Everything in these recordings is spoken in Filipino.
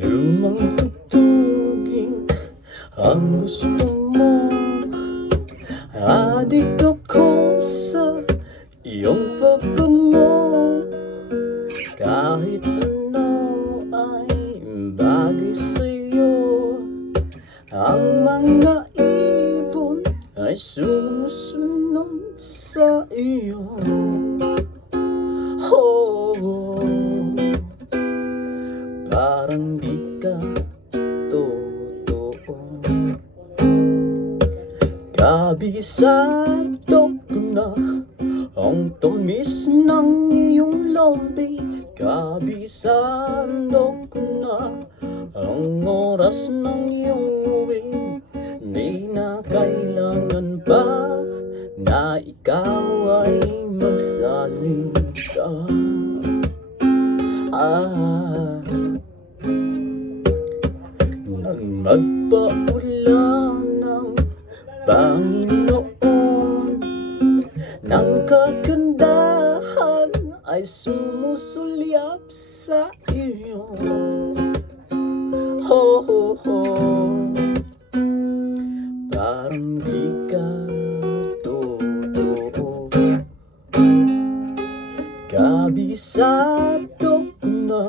Lumang tutugin ang gusto mo. Adik ako sa iyong pagtungo. Kahit ano ay bagay sa'yo. Ang mga ibon ay sumusunod sa iyo. Oh, parang di ka totoo. Kabisado ko na ang tamis ng iyong labi. Kabisado ko na ang oras ng iyong uwi. Di na kailangan pa na ikaw ay magsalita. Nang magpaula ng Panginoon, ng kagandahan ay sumusulyap sa iyo. Ho, ho, ho, parang di ka totoo. Kabisado ko na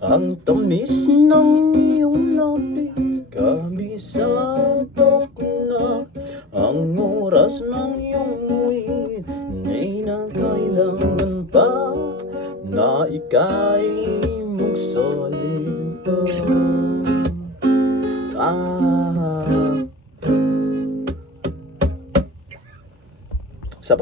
ang tamis ng iyong labi. Kabisado ko na ang oras ng iyong uwi. Di na kailangan pa na ika'y magsalita. Sa